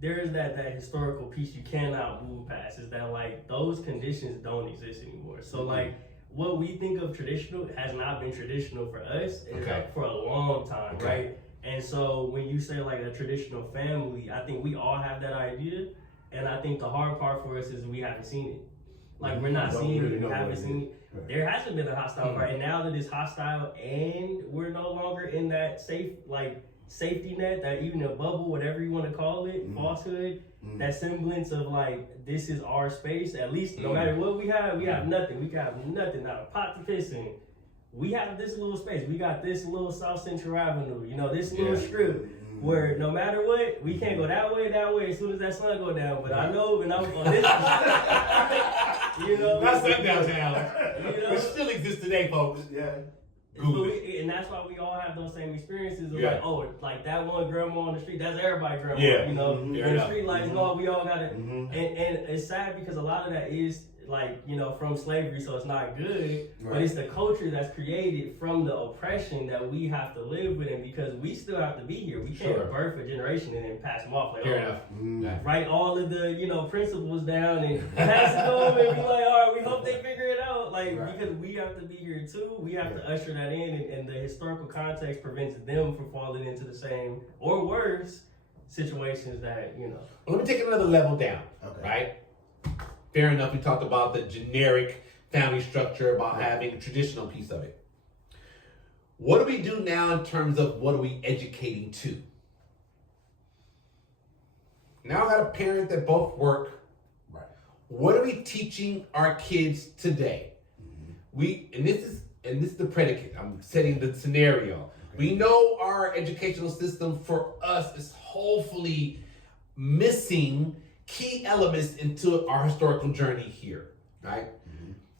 there's that historical piece you cannot move past, is that like those conditions don't exist anymore. So like what we think of traditional has not been traditional for us for a long time, right? And so when you say like a traditional family, I think we all have that idea, and I think the hard part for us is we haven't seen it. Like we're not seeing it, we haven't seen it. Right. There hasn't been a hostile part, and now that it's hostile, and we're no longer in that safety net, that even a bubble, whatever you want to call it, falsehood, that semblance of like this is our space. At least no matter what we have nothing. We have nothing, not a pot to piss in. We have this little space. We got this little South Central Avenue, you know, this little strip where no matter what, we can't go that way as soon as that sun go down. But I know when I'm on this you know. That's sundown town. You know? Which still exists today, folks. Yeah. And that's why we all have those same experiences of like, oh, like that one grandma on the street, that's everybody's grandma. You know, when the street lights go, we all got it. And it's sad because a lot of that is like, you know, from slavery, so it's not good, but it's the culture that's created from the oppression that we have to live with, and because we still have to be here. We can't birth a generation and then pass them off. Like, write all of the, you know, principles down and pass it on and be like, all right, we hope they figure it out. Like, because we have to be here too. We have to usher that in, and the historical context prevents them from falling into the same or worse situations that, you know. Well, let me take it another level down, right? Fair enough, we talked about the generic family structure, about having a traditional piece of it. What do we do now in terms of what are we educating to? Now I got a parent that both work. Right. What are we teaching our kids today? And this is the predicate. I'm setting the scenario. We know our educational system for us is hopefully missing key elements into our historical journey here, right?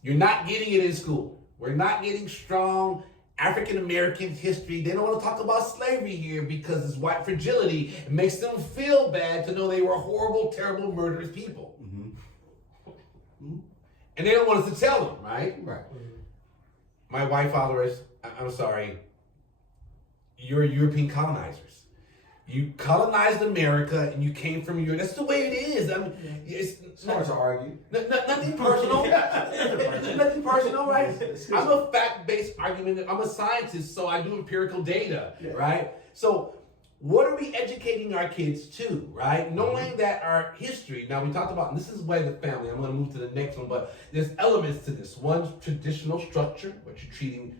You're not getting it in school. We're not getting strong African American history. They don't want to talk about slavery here because it's white fragility. It makes them feel bad to know they were horrible, terrible, murderous people. And they don't want us to tell them, right? My white followers, I'm sorry, you're European colonizers. You colonized America and you came from Europe. That's the way it is. I mean, it's hard to argue. Nothing personal. Nothing personal, right? I'm a fact-based argument. I'm a scientist, so I do empirical data, right? So what are we educating our kids to, right? Knowing that our history, now we talked about, and this is why the family, I'm going to move to the next one, but there's elements to this. One, traditional structure, what you're treating,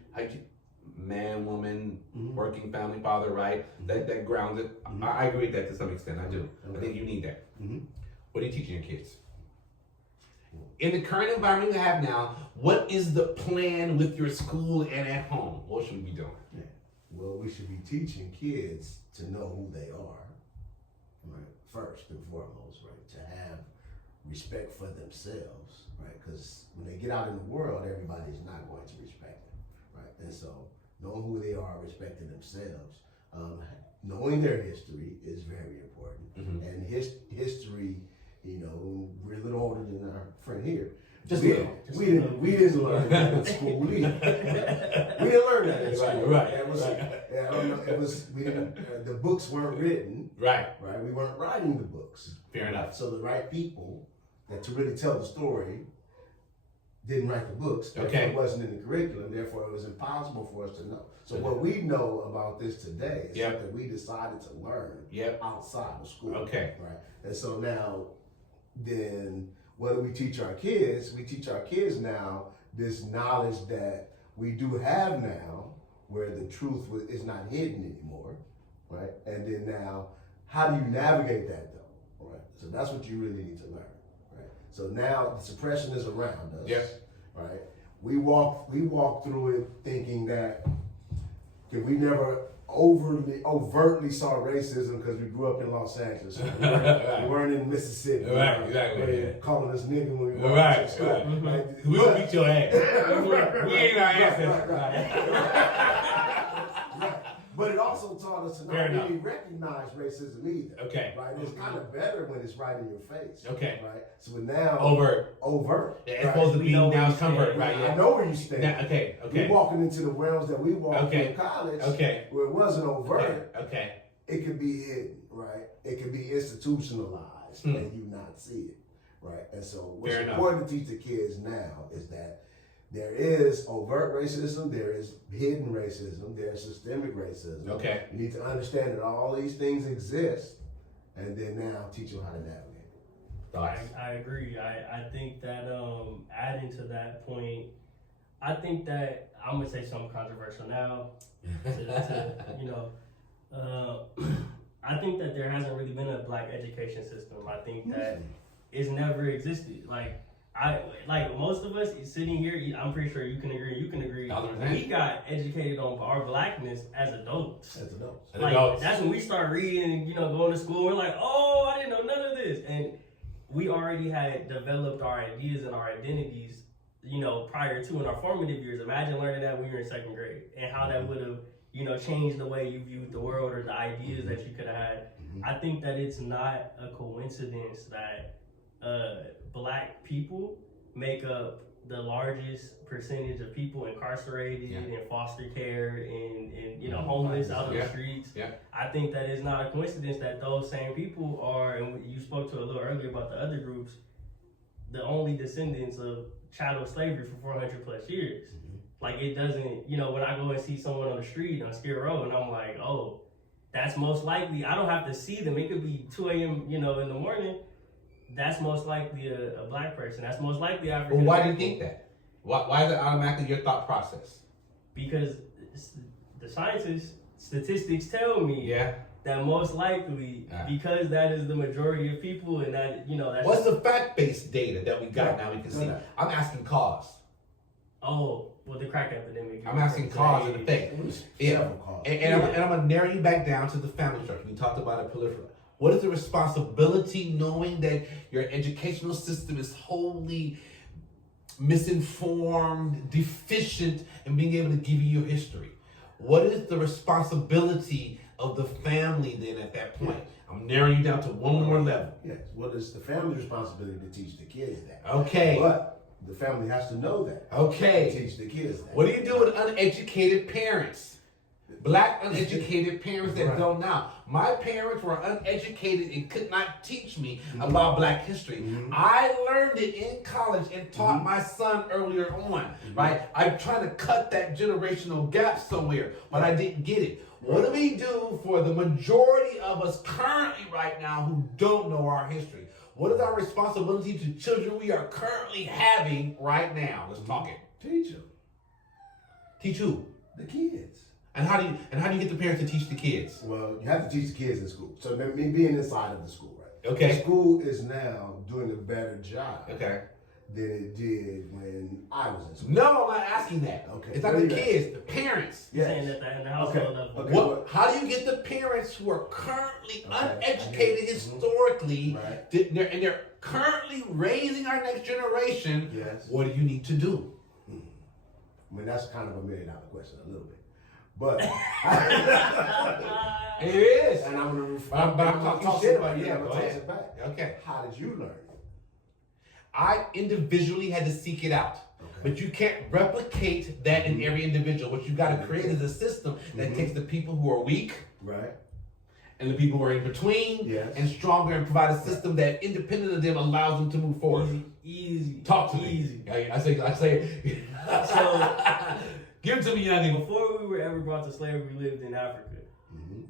man, woman, working family, father, right? That grounds it. I agree with that to some extent. I do. I think you need that. What are you teaching your kids? In the current environment we have now, what is the plan with your school and at home? What should we be doing? Well, we should be teaching kids to know who they are, right? First and foremost, right? To have respect for themselves, right? Because when they get out in the world, everybody's not going to respect them, right? And so knowing who they are, respecting themselves, knowing their history is very important. And history, you know, we're a little older than our friend here. We didn't learn that in school. We didn't learn that in school. Right. It was the books weren't written. Right. We weren't writing the books. Fair enough. So the right people that to really tell the story didn't write the books. It wasn't in the curriculum. Therefore, it was impossible for us to know. So what we know about this today is something we decided to learn outside of school. Right. And so now, then, what do we teach our kids? We teach our kids now this knowledge that we do have now, where the truth is not hidden anymore, right? And then now, how do you navigate that though, right? So that's what you really need to learn, right? So now the suppression is around us, right? We walk through it thinking that we never overtly saw racism because we grew up in Los Angeles. We weren't in Mississippi. Calling us nigga when we were We will beat your ass. We ain't our ancestors. But it also taught us to not really recognize racism either. Right? It's kind of better when it's right in your face. Right? So now overt. It's supposed to be now comfort, right? I know where you stand. Now, We're walking into the realms that we walked in college where it wasn't overt. it could be hidden, right? It could be institutionalized and you not see it, right? And so what's important to teach the kids now is that there is overt racism, there is hidden racism, there is systemic racism. Okay. You need to understand that all these things exist, and then now teach them how to navigate it. I agree. I think that adding to that point, I think that I'm gonna say something controversial now. I think that there hasn't really been a black education system. I think that it's never existed. Like most of us sitting here, I'm pretty sure you can agree. We got educated on our blackness as adults. That's when we start reading, going to school. We're like, oh, I didn't know none of this. And we already had developed our ideas and our identities, prior to in our formative years. Imagine learning that when you were in second grade and how that would have, changed the way you viewed the world or the ideas that you could have had. I think that it's not a coincidence that black people make up the largest percentage of people incarcerated in foster care and homeless out on the streets. I think that it's not a coincidence that those same people are, and you spoke to a little earlier about the other groups, the only descendants of chattel slavery for 400 plus years. Like it doesn't, when I go and see someone on the street on Skid Row and I'm like, oh, that's most likely, I don't have to see them. It could be 2 a.m., in the morning. That's most likely a black person. That's most likely African. Well, why do you think that? Why is it automatically your thought process? Because the statistics tell me that most likely, because that is the majority of people and that, that's... What's the fact-based data that we got now we can see? I'm asking cause. Oh, well, the crack epidemic. I'm asking cause of the thing. And I'm going to narrow you back down to the family structure. We talked about it proliferate. What is the responsibility knowing that your educational system is wholly misinformed, deficient in being able to give you your history? What is the responsibility of the family then at that point? I'm narrowing you down to one more level. Yes. Well, it's the family's responsibility to teach the kids that. Okay. But the family has to know that. Okay. To teach the kids that. What do you do with uneducated parents? Black uneducated parents that don't know. My parents were uneducated and could not teach me about black history. I learned it in college and taught my son earlier on, right? I'm trying to cut that generational gap somewhere, but I didn't get it. What do we do for the majority of us currently right now who don't know our history? What is our responsibility to children we are currently having right now? Let's talk it. Teach them. Teach who? The kids. And how do you get the parents to teach the kids? Well, you have to teach the kids in school. So me being inside of the school, right? Okay. The school is now doing a better job. Okay. Than it did when I was in school. No, I'm not asking that. Okay. It's not the kids, the parents. Yes. Saying that in the household level. How do you get the parents who are currently uneducated historically, and they're currently raising our next generation? Yes. What do you need to do? I mean, that's kind of a $1 million question, a little bit. But it is. And I'm going to talking shit about I'm going to toss it back. Okay. How did you learn? I individually had to seek it out. But you can't replicate that in every individual. What you got to create is a system that takes the people who are weak, right, and the people who are in between, and stronger, and provide a system that, independent of them, allows them to move forward. Easy. Talk to me. I say. So, give it to me, youngin. Before we were ever brought to slavery, we lived in Africa.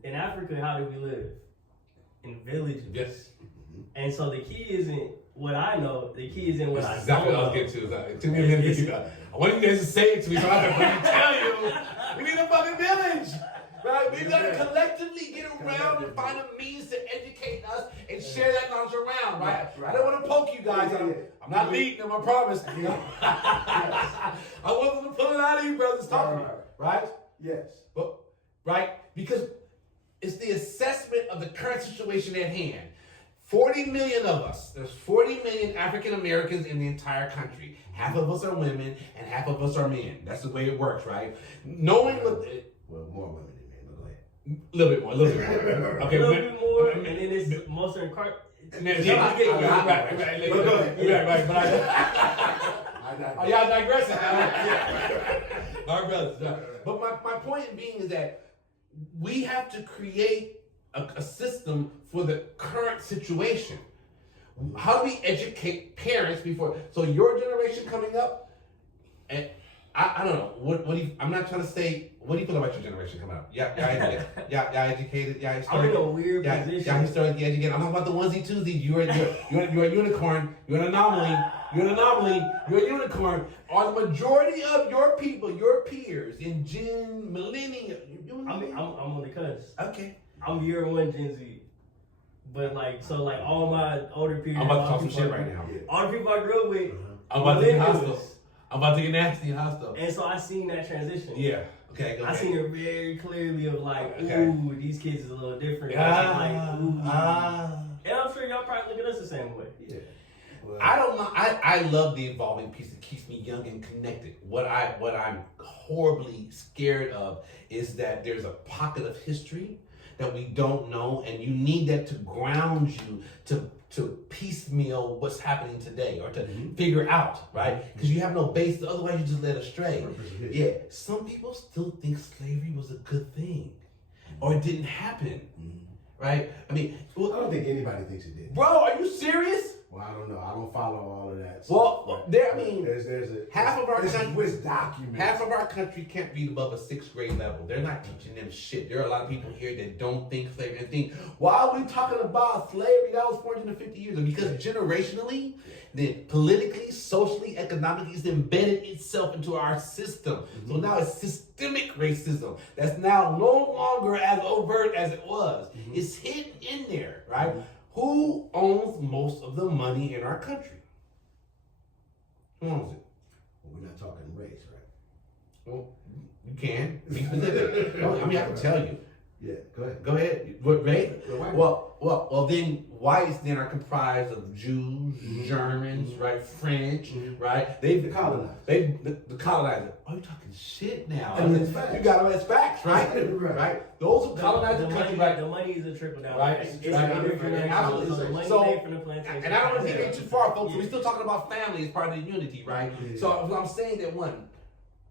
In Africa, how did we live? In villages. Yes. And so the key isn't what I know. The key is in what I don't exactly what I was getting to. It took me a minute. I want you guys to say it to me so I can tell you. We need a fucking village. Right? We got to collectively get around and find a means to educate us and share that knowledge around, right? I don't want to poke you guys. I'm not leading them, I promise. I want them to pull it out of you, brothers. Talk to me. Right? Yes. But, right? Because it's the assessment of the current situation at hand. 40 million of us. There's 40 million African Americans in the entire country. Half of us are women and half of us are men. That's the way it works, right? Knowing what... Well, more women than men, but go ahead. A little bit more. Okay, a little bit more, and then it's most of the car... Y'all digressing. Our brothers. But my point being is that we have to create a system for the current situation. How do we educate parents before? So your generation coming up, and I don't know. What do you? I'm not trying to say. What do you feel about your generation coming up? Yeah, educated. Yeah, I'm in a weird position. Yeah, historically educated. I'm talking about the onesie twosies. You're a unicorn. You're an anomaly. You're an anomaly. You're a unicorn. Are the majority of your people, your peers in Gen Millennium? I'm on the cusp. Okay. I'm year one Gen Z. But all my older peers. I'm about to talk some shit right now. All the people I grew up with. I'm about to get hostile. I'm about to get nasty and hostile. And so I seen that transition. Yeah. Okay, go ahead. I seen it very clearly of okay. Ooh, these kids is a little different. And I'm sure y'all probably look at us the same way. Yeah. Well, I don't know. I love the evolving piece. It keeps me young and connected. What I'm horribly scared of is that there's a pocket of history that we don't know, and you need that to ground you to piecemeal what's happening today or to figure out, right? Because you have no base, otherwise you just led astray. Yeah, some people still think slavery was a good thing or it didn't happen, right? I mean, I don't think anybody thinks it did. Bro, are you serious? Well, I don't know. I don't follow all of that. Well, there's half of our country with documents. Half of our country can't read above a 6th grade level. They're not teaching them shit. There are a lot of people here that don't think slavery and think, why are we talking about slavery? That was 450 years ago. Because generationally, then politically, socially, economically, it's embedded itself into our system. So now it's systemic racism that's now no longer as overt as it was. It's hidden in there, right? Who owns most of the money in our country? Who owns it? Well, we're not talking race, right? Well, you can be specific. I mean, I can tell you. Yeah, go ahead. Go ahead. What race? Well, then whites then are comprised of Jews, Germans, right? French, right? The colonizers. The colonizers. Oh, you're talking shit now. And it's facts. You got them as facts, right? Right. Those who colonized the country, right? The money is a trickle down. Right. It's Absolutely. So the money made from the plantation. And I don't want to get too far, folks. We're still talking about family as part of the unity, right? So I'm saying that one,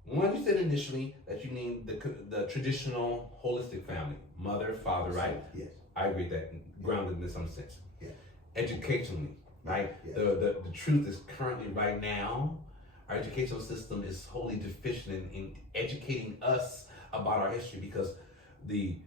you said initially that you need the traditional holistic family, mother, father, right? Yes. I agree with that, grounded in some sense. Yeah. Educationally, right? Yeah. The truth is currently right now, our educational system is wholly deficient in educating us about our history because the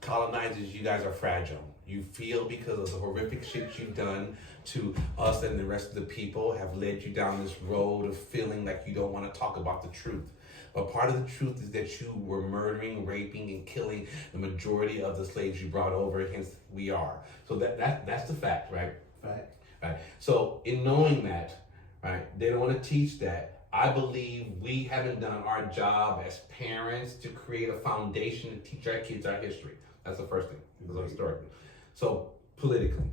colonizers, you guys are fragile. You feel because of the horrific shit you've done to us and the rest of the people have led you down this road of feeling like you don't want to talk about the truth. But part of the truth is that you were murdering, raping, and killing the majority of the slaves you brought over, hence we are. So that's the fact, right? Fact. Right. So in knowing that, right, they don't want to teach that. I believe we haven't done our job as parents to create a foundation to teach our kids our history. That's the first thing, historically. So politically,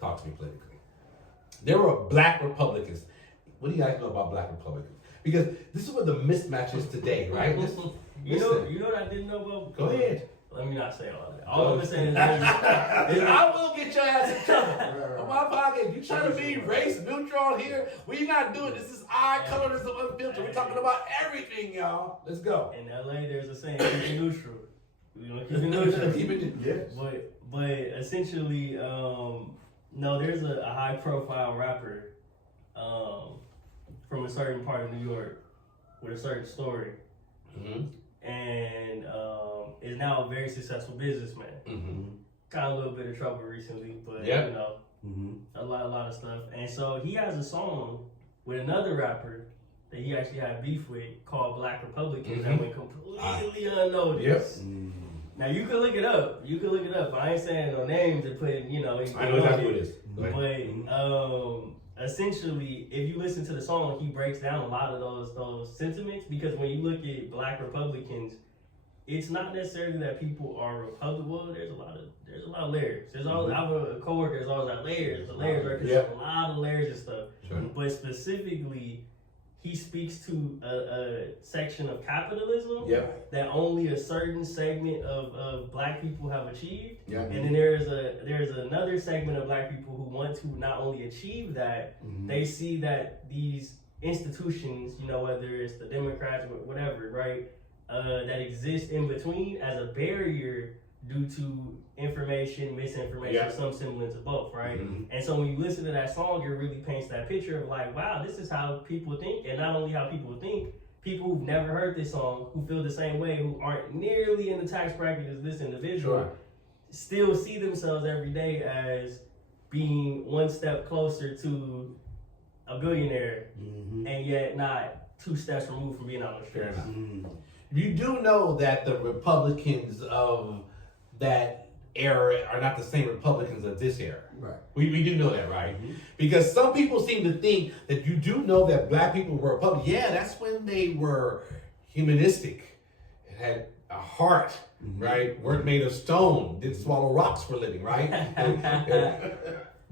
talk to me politically. There were black Republicans. What do you guys know about black Republicans? Because this is what the mismatch is today, right? You know what I didn't know about? Go ahead. Let me not say all that. All I'm saying is I will get your ass in trouble. On my podcast, you trying to be race neutral here? We're not doing this. This is our colorism unfiltered. We're talking about everything, y'all. Let's go. In LA, there's a saying, keep it neutral. You know, keep it neutral. Keep it yes. But essentially, no, there's a high profile rapper from a certain part of New York with a certain story. And is now a very successful businessman. Got a little bit of trouble recently, but you know, a lot of stuff. And so he has a song with another rapper that he actually had beef with called Black Republicans that went completely unnoticed. Now you can look it up. I ain't saying no names and put, you know. I know exactly what it is. But essentially, if you listen to the song, he breaks down a lot of those sentiments because when you look at Black Republicans, it's not necessarily that people are Republican. Well, there's a lot of layers. There's always, I have a coworker that's always like layers, right? There's a lot of layers and stuff. Sure. But specifically, he speaks to a section of capitalism that only a certain segment of Black people have achieved. And then there's another segment of Black people who want to not only achieve that, they see that these institutions, you know, whether it's the Democrats or whatever, right, that exist in between as a barrier due to information, misinformation, some semblance of both, right? And so when you listen to that song, it really paints that picture of like, wow, this is how people think. And not only how people think, people who've never heard this song, who feel the same way, who aren't nearly in the tax bracket as this individual, still see themselves every day as being one step closer to a billionaire, and yet not 2 steps removed from being on the streets. You do know that the Republicans of that era are not the same Republicans of this era. Right. We do know that, right? Because some people seem to think that you do know that black people were Republicans. Yeah, that's when they were humanistic, had a heart, right? Weren't made of stone, didn't swallow rocks for a living, right?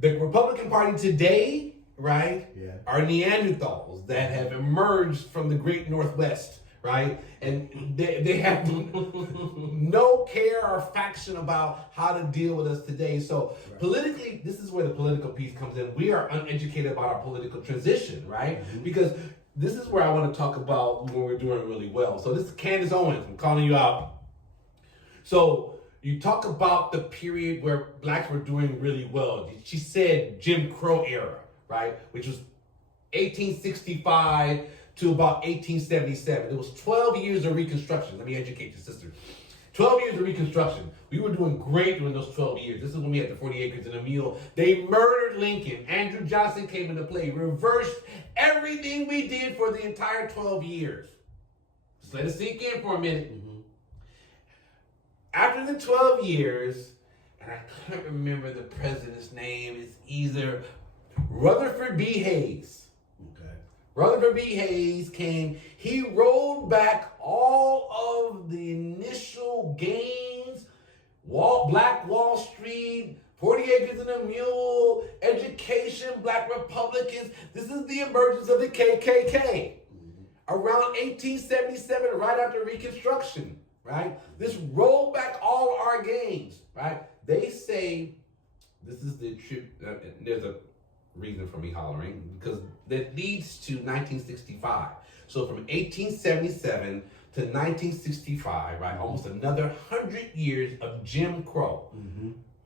The Republican Party today, right, are Neanderthals that have emerged from the Great Northwest. Right? And they have no care or faction about how to deal with us today. So politically, this is where the political piece comes in. We are uneducated about our political transition, right? Because this is where I want to talk about when we're doing really well. So this is Candace Owens. I'm calling you out. So you talk about the period where blacks were doing really well. She said Jim Crow era, right? Which was 1865 to about 1877. It was 12 years of Reconstruction. Let me educate you, sister. 12 years of Reconstruction. We were doing great during those 12 years. This is when we had the 40 acres and a mule. They murdered Lincoln. Andrew Johnson came into play, reversed everything we did for the entire 12 years. Just let it sink in for a minute. After the 12 years, and I can't remember the president's name, it's either Rutherford B. Hayes. Rutherford B. Hayes came, he rolled back all of the initial gains, Black Wall Street, 40 acres and a mule, education, black Republicans. This is the emergence of the KKK. Around 1877, right after Reconstruction, right? This rolled back all our gains, right? They say, this is the truth, there's a reason for me hollering, because that leads to 1965. So from 1877 to 1965, right, almost another 100 years of Jim Crow.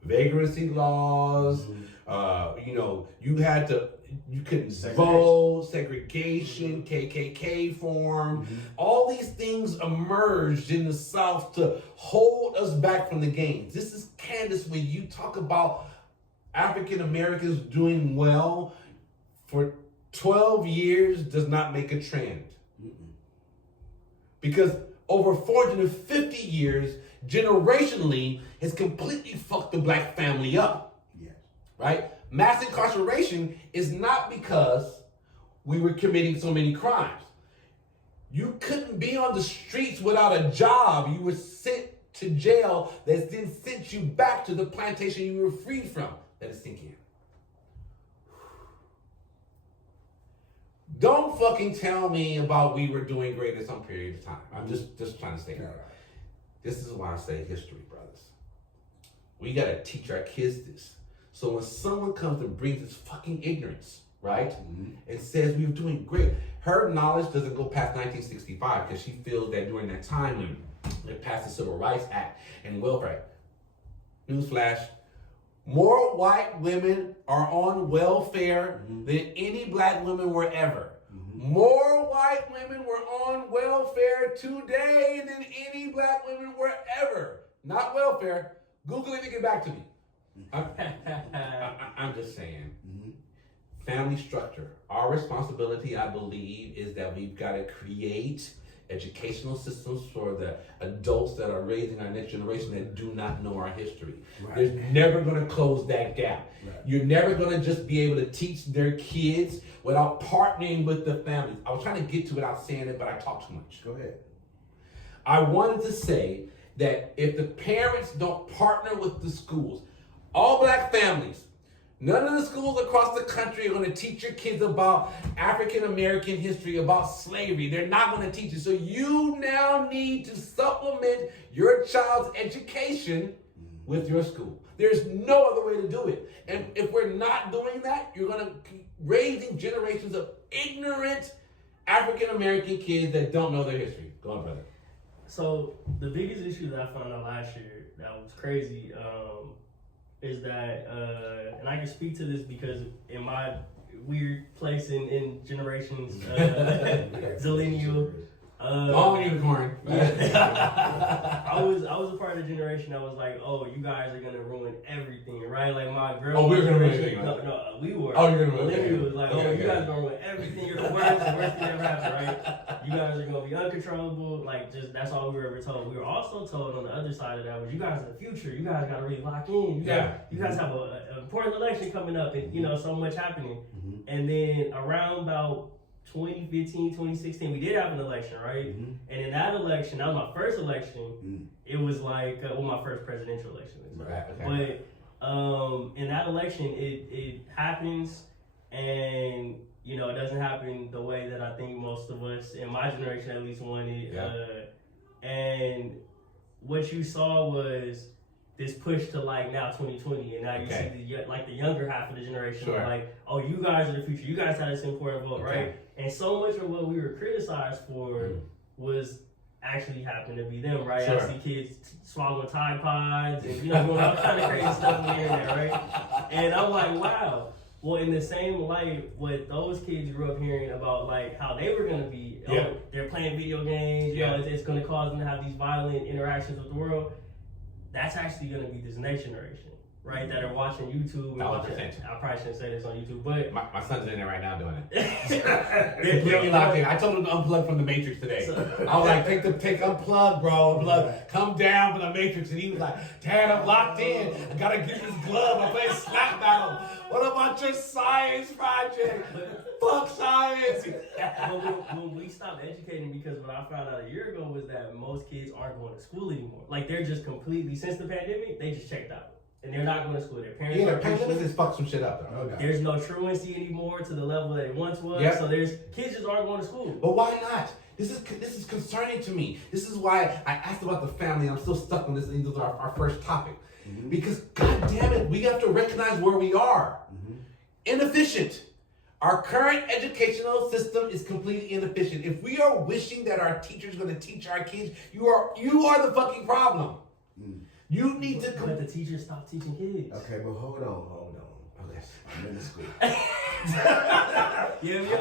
Vagrancy laws, you couldn't vote, segregation, KKK formed. All these things emerged in the South to hold us back from the gains. This is Candace, when you talk about African Americans doing well for 12 years does not make a trend. Because over 450 years, generationally, has completely fucked the black family up. Right? Mass incarceration is not because we were committing so many crimes. You couldn't be on the streets without a job. You were sent to jail that then sent you back to the plantation you were freed from. Let it sink in. Don't fucking tell me about we were doing great at some period of time. I'm just trying to say that. This is why I say history, brothers. We gotta teach our kids this. So when someone comes and brings this fucking ignorance, right, and says we were doing great, her knowledge doesn't go past 1965 because she feels that during that time when they passed the Civil Rights Act and welfare. Newsflash. More white women are on welfare than any black women were ever. More white women were on welfare today than any black women were ever. Not welfare. Google it and get back to me. I'm just saying. Family structure. Our responsibility, I believe, is that we've got to create educational systems for the adults that are raising our next generation that do not know our history. They're never going to close that gap. You're never going to just be able to teach their kids without partnering with the families. I was trying to get to it without saying it, but I talked too much. Go ahead. I wanted to say that if the parents don't partner with the schools, all black families, none of the schools across the country are going to teach your kids about African American history, about slavery. They're not going to teach you. So you now need to supplement your child's education with your school. There's no other way to do it. And if we're not doing that, you're going to keep raising generations of ignorant African American kids that don't know their history. Go on, brother. So the biggest issue that I found out last year that was crazy is that, and I can speak to this because in my weird place in generations, Zillennial. Long unicorn. Yeah. I was a part of the generation that was like, oh, you guys are gonna ruin everything, right? Like my girl. Oh, we were gonna ruin everything. No, we were. Oh, you're gonna ruin everything. everything. Was like, oh, you guys are gonna ruin everything. You're the worst thing ever happened, right? You guys are gonna be uncontrollable. Like, just that's all we were ever told. We were also told on the other side of that was, you guys are the future. You guys gotta really lock in. You guys have an important election coming up, and so much happening. Mm-hmm. And then around about 2015, 2016, we did have an election, right? Mm-hmm. And in that election, that was my first election. Mm-hmm. It was like, my first presidential election. Right, okay. But in that election, it happens, and it doesn't happen the way that I think most of us in my generation at least wanted. Yeah. And what you saw was this push to like now 2020, and now you see the younger half of the generation, like, oh, you guys are the future. You guys had this important vote, right? And so much of what we were criticized for was actually happened to be them, right? I see kids swallowing Tide Pods and doing all kind of crazy stuff on the internet, right? And I'm like, wow. Well, in the same light, what those kids grew up hearing about, like how they were gonna be, they're playing video games, it's gonna cause them to have these violent interactions with the world. That's actually gonna be this next generation, right? That are watching YouTube. And I probably shouldn't say this on YouTube, but my son's in there right now doing it. They're completely locked in. I told him to unplug from the Matrix today. I was like, take unplug, bro. Unplug. Come down from the Matrix. And he was like, Dad, I'm locked in. I gotta get this glove. I'm playing slap battle. What about your science project? Fuck science. When we stopped educating, because what I found out a year ago was that most kids aren't going to school anymore. Like, they're just completely, since the pandemic, they just checked out. And they're not going to school. Their parents the pandemic just fucked some shit up, though. Okay. There's no truancy anymore to the level that it once was. Yep. So kids just aren't going to school. But why not? This is concerning to me. This is why I asked about the family. I'm still stuck on this. This is our first topic. Mm-hmm. Because, God damn it, we have to recognize where we are. Mm-hmm. Inefficient. Our current educational system is completely inefficient. If we are wishing that our teachers are going to teach our kids, you are the fucking problem. Mm. You need to let the teachers stop teaching kids. Okay, but hold on. Okay, I'm in the school. I'm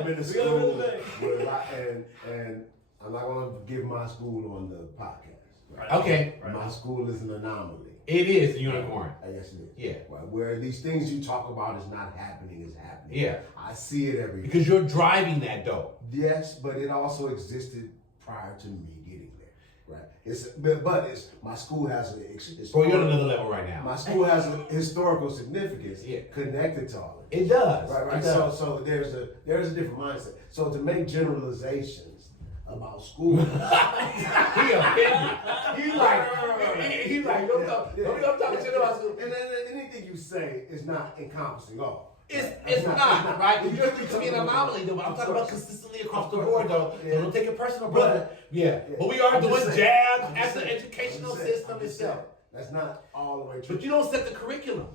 in the school and I'm not going to give my school on the podcast. Right? Okay. My school is an anomaly. It is a unicorn. Yes, it is. Yeah. Right. Where these things you talk about is not happening, is happening. Yeah. I see it every day. Because you're driving that though. Yes, but it also existed prior to me getting there. Right. My school has you're on another level right now. My school has a historical significance connected to all of it. It does. Right. It does. So there's a different mindset. So to make generalizations about school, he offended. He's like, don't talk shit about school. And then anything you say is not encompassing all. It's not, right? You're to be an anomaly, though. But I'm talking about consistently across the board, though. So don't take it personal, brother. But we are doing jabs at the educational system itself. That's not all the way true. But you don't set the curriculum.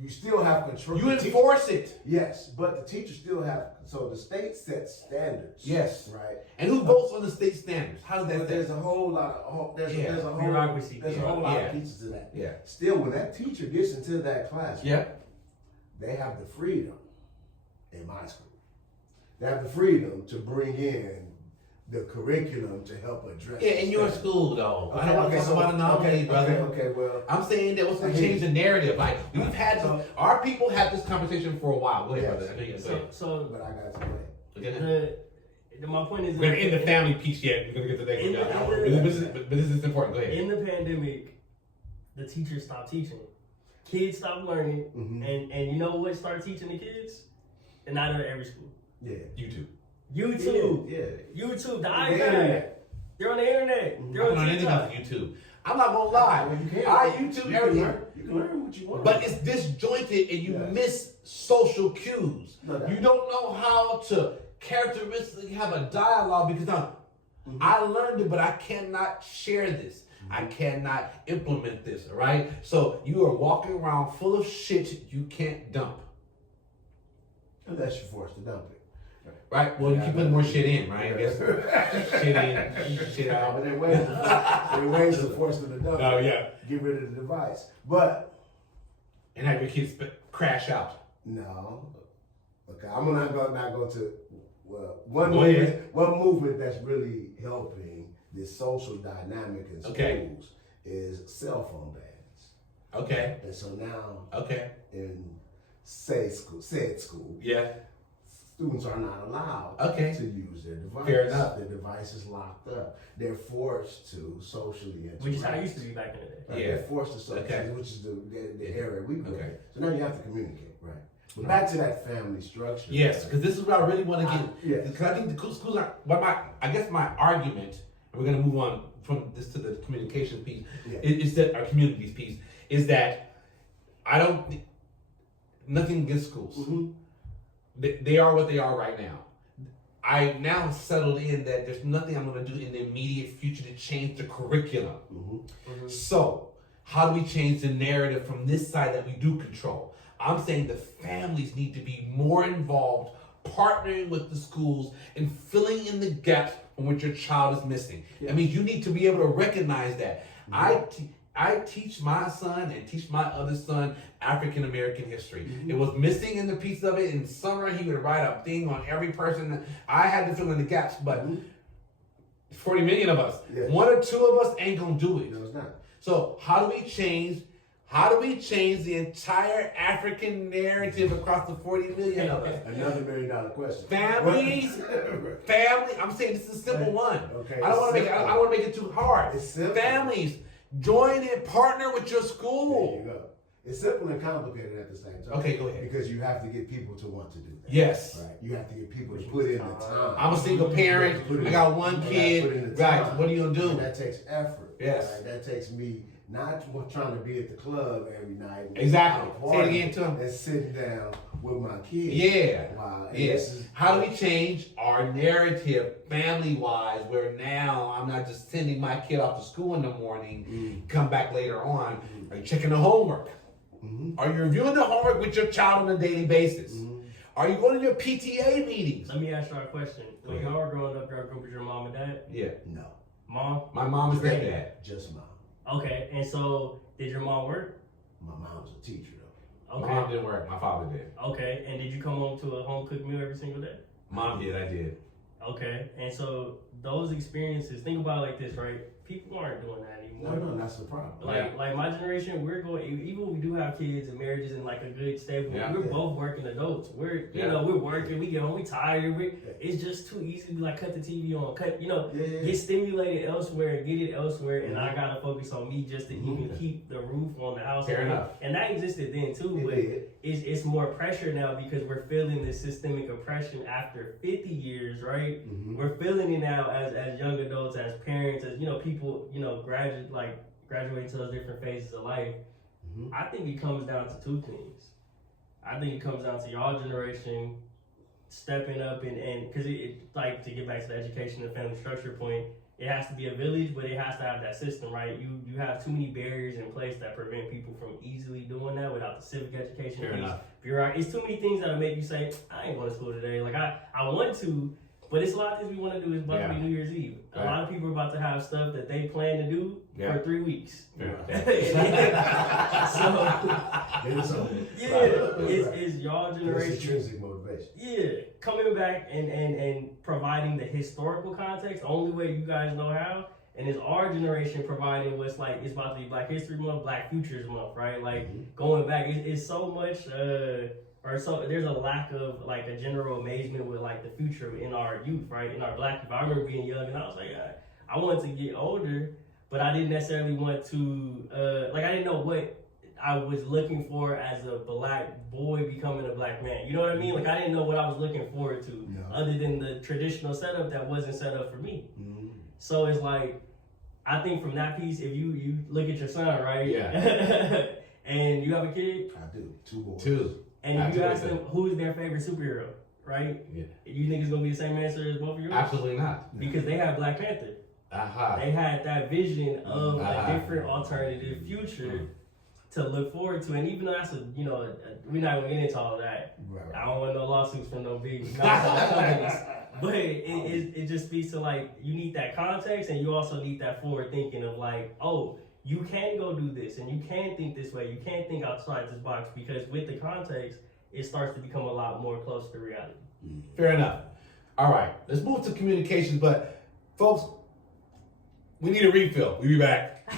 You still have control. You enforce it. Yes, but the teachers still have. So the state sets standards. Yes. Right. And who votes on the state standards? How does that? There's a whole lot of there's a whole bureaucracy. There's a whole lot of pieces to that. Yeah. Still, when that teacher gets into that classroom, they have the freedom. In my school, they have the freedom to bring in the curriculum to help address. Yeah, in your school though. I don't want to talk about anomaly, brother. Okay, well, I'm saying that was going to change the narrative. Like we've had our people had this conversation for a while. Go ahead, brother. So, but I got to my point is, we're in the family piece yet. We're going to get to the next one. But this is important. Go ahead. In the pandemic, the teachers stopped teaching. Kids stopped learning, and you know what started teaching the kids? And not at every school. Yeah, YouTube, yeah. YouTube, the iPad. They're on the internet. They're on TikTok. YouTube. I'm not gonna lie. I YouTube everything. You can learn what you want. But it's disjointed and you miss social cues. You don't know how to characteristically have a dialogue because I learned it, but I cannot share this. I cannot implement this, all right? So you are walking around full of shit you can't dump. Unless you're forced to dump it. Right? Well, you keep putting more shit in, right? I guess shit in, shit out. But there are ways to force them to dump. Oh, yeah. Get rid of the device. But. And have your kids crash out. No. Okay, I'm not go to one movement that's really helping this social dynamic in schools is cell phone bans. Okay. And so now, in said school, students are not allowed to use their device. Fair enough. Their device is locked up. They're forced to socially interact. Which is how it used to be back in the day. Right? They're forced to socially, which is the area we grew up in. So now you have to communicate, right? But back to that family structure. Yes, because this is what I really want to get. Because I think the schools are. I guess my argument, and we're going to move on from this to the communication piece, is that our communities piece is that I don't. Nothing against schools. Mm-hmm. They are what they are right now. I now settled in that there's nothing I'm going to do in the immediate future to change the curriculum. Mm-hmm. Mm-hmm. So, how do we change the narrative from this side that we do control? I'm saying the families need to be more involved, partnering with the schools and filling in the gaps from which your child is missing. Yeah. I mean, you need to be able to recognize that. Mm-hmm. I teach my son and teach my other son African American history. Mm-hmm. It was missing in the piece of it. In summer, he would write a thing on every person. I had to fill in the gaps, but 40 million of us. Yes. 1 or 2 of us ain't gonna do it. No, it's not. So how do we change the entire African narrative across the 40 million of us? Another $1 million question. Families, family. I'm saying this is a simple one. Okay. I don't want to make it too hard. It's simple. Families, join and partner with your school. There you go. It's simple and complicated at the same time. Okay, go ahead. Because you have to get people to want to do that. Yes. Right. You have to get people to put in the time. I'm a single parent. I got 1 kid. Right. What are you gonna do? And that takes effort. Yes. Right? That takes me not trying to be at the club every night. Exactly. Say it again to him. And sitting down with my kids. Yeah. Wow. Yes. How do we change our narrative family-wise where now I'm not just sending my kid off to school in the morning, come back later on. Are you checking the homework? Mm-hmm. Are you reviewing the homework with your child on a daily basis? Mm-hmm. Are you going to your PTA meetings? Let me ask you a question. When y'all were growing up, y'all grew up with your mom and dad? Yeah. No. Mom? My mom is their dad. Just mom. Okay, and so did your mom work? My mom was a teacher though. Okay. My mom didn't work. My father did. Okay, and did you come home to a home cooked meal every single day? Mom did. I did. Okay, and so those experiences, think about it like this, right? People aren't doing that anymore. No, that's the problem. Like my generation, we're going, even when we do have kids and marriages and like a good stable, we're both working adults. We're, you know, we're working, we get home, we tired. It's just too easy to be like, cut the TV on, get stimulated elsewhere and get it elsewhere. And I gotta focus on me just to even keep the roof on the house. Fair enough. And that existed then too, but it's more pressure now because we're feeling this systemic oppression after 50 years, right? Mm-hmm. We're feeling it now as young adults, as parents, as, people, graduating to those different phases of life. Mm-hmm. I think it comes down to 2 things. I think it comes down to y'all generation stepping up and because like to get back to the education and family structure point, it has to be a village, but it has to have that system, right? You have too many barriers in place that prevent people from easily doing that without the civic education. Fair enough. It's too many things that'll make you say, I ain't going to school today. Like I want to, but it's a lot of things we want to do. It's about to be New Year's Eve. Right. A lot of people are about to have stuff that they plan to do for 3 weeks. It's y'all generation. It's intrinsic motivation. Yeah, coming back and providing the historical context, the only way you guys know how, and it's our generation providing what's like, it's about to be Black History Month, Black Futures Month, right? Like going back, it's so much, there's a lack of like a general amazement with like the future in our youth, right? In our Black youth. I remember being young and I was like, I wanted to get older, but I didn't necessarily want to, I didn't know what I was looking for as a Black boy becoming a Black man. You know what I mean? Like I didn't know what I was looking forward to other than the traditional setup that wasn't set up for me. Mm-hmm. So it's like, I think from that piece, if you look at your son, right? Yeah. And you have a kid? I do. 2 boys. 2. And if you ask them who's their favorite superhero, right? Yeah. You think it's gonna be the same answer as both of yours? Absolutely not. Because they have Black Panther. They had that vision of a different alternative future. to look forward to. And even though that's we're not gonna get into all of that. Right. I don't want no lawsuits from no big companies. But it just speaks to like you need that context, and you also need that forward thinking of like, oh, you can go do this, and you can think this way. You can think outside this box, because with the context, it starts to become a lot more close to reality. Fair enough. All right, let's move to communications. But folks, we need a refill. We'll be back.